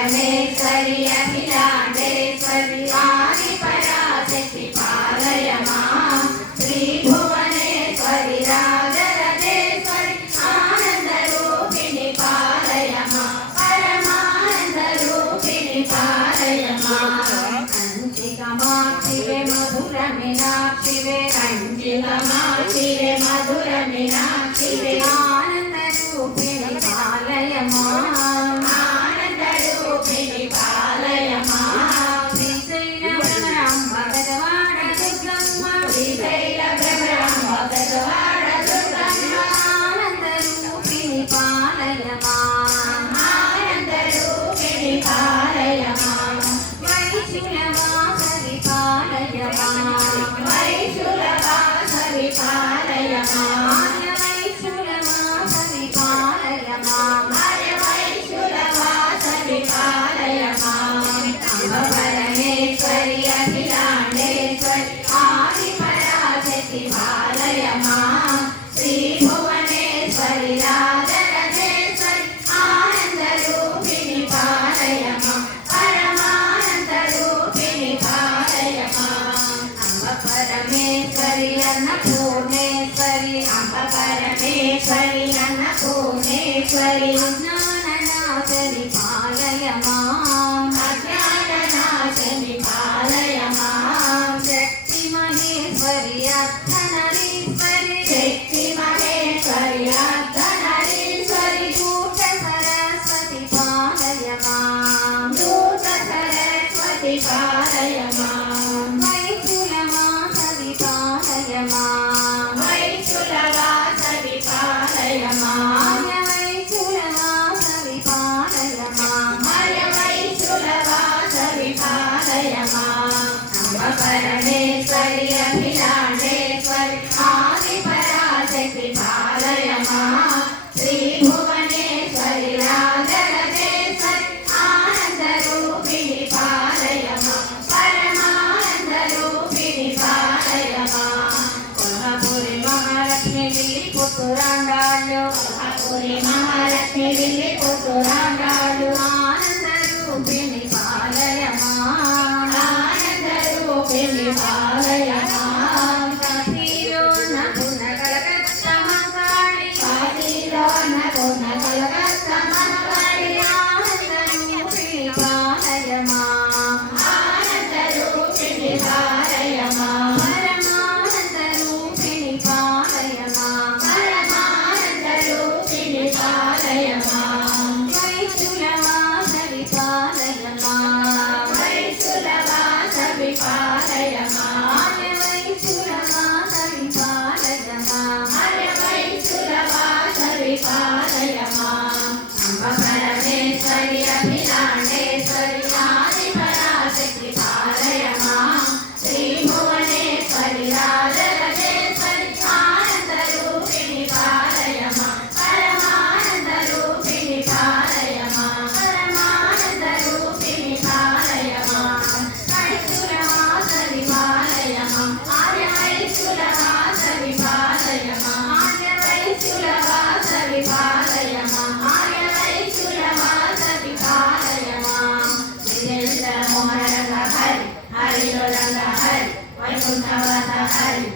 परमेश्वरि अखिलाण्डेश्वरि आदिपराशक्ति पालय मां श्रीभुवनेश्वरि राजराजेश्वरि आनन्दरूपिणि पालय मां परमानन्दरूपिणि पालय मां कंचिकमाक्षिवे मधुरमीनाक्षिवे कंचिकमाक्षिवे मधुरमीनाक्षिवे आनन्दरूपिणि पालय मां आनन्दरूपिणि पालय मां श्रीशैलभ्रमराम्ब गजवाड दुर्गम्म श्रीशैलभ्रमराम्ब गजवाड दुर्गम्म आनन्दरूपिणि पालय मां आनन्दरूपिणि पालय मां वैशुलवासरि पालय मां वैशुलवासरि पालय मां वैशुलवासरि पालय मां वैशुलवासरि पालय मां परमेश्वरि अखिलाण्डेश्वरि आदिपराशक्ति पालय मां श्रीभुवनेश्वरि राजराजेश्वरि आनन्दरूपिणि पालय मां परमानन्दरूपिणि पालय मां परमेश्वरि अन्नपूर्णेश्वरि परमेश्वरि अन्नपूर्णेश्वरि अज्ञाननाशनि पालय मां अज्ञाननाशनि पालय मां शक्तिमहेश्वरि अर्धनारीश्वरि शक्तिमहेश्वरि अर्धनारीश्वरि दूतसरस्वति पालय मां दूतसरस्वति पालय मां वैशुलवासरि पालय मां वैशुलवासरि पालय मां वैशुलवासरि पालय मां वैशुलवासरि पालय मां परमेश्वरि अखिलाण्डेश्वरि आदिपराशक्ति पालय मां श्रीभुवनेश्वरि राजराजेश्वरि आनन्दरूपिणि पालय मां परमानन्दरूपिणि पालय मां कोल्हापुरी महालक्ष्मी दिल्ली पुत्तूरांगाळु कोल्हापुरी महालक्ष्मी दिल्ली पुत्तूरांगाळु आनन्दरूपिणि पालय मां आनन्दरूपिणि पालय मां काशीलो नकुन कलकत्त महाकाळि काशीलो नकुन कलकत्त महाकाळि आनन्दरूपिणि पालय मां आनन्दरूपिणि पालय मां परमानन्दरूपिणि पालय मां परमानन्दरूपिणि पालय मां वैशुलवासरि पालय मां वैशुलवासरि पालय मां वैशुलवासरि पालय मां वैशुलवासरि पालय मां परमेश्वरि अखिलाण्डेश्वरि आदिपराशक्ति पालय मां श्रीभुवनेश्वरि राजराजेश्वरि आनन्दरूपिणि पालय मां परमानन्दरूपिणि पालय मां परमानन्दरूपिणि पालय मां वैशुलवासरि पालय मां वैशुलवासरि पालय मां वैशुलवासरि पालय मां वैशुलवासरि पालय मां विजेन्द्र मोहन हरि हरिलोल हरि वैकुंठवास हरि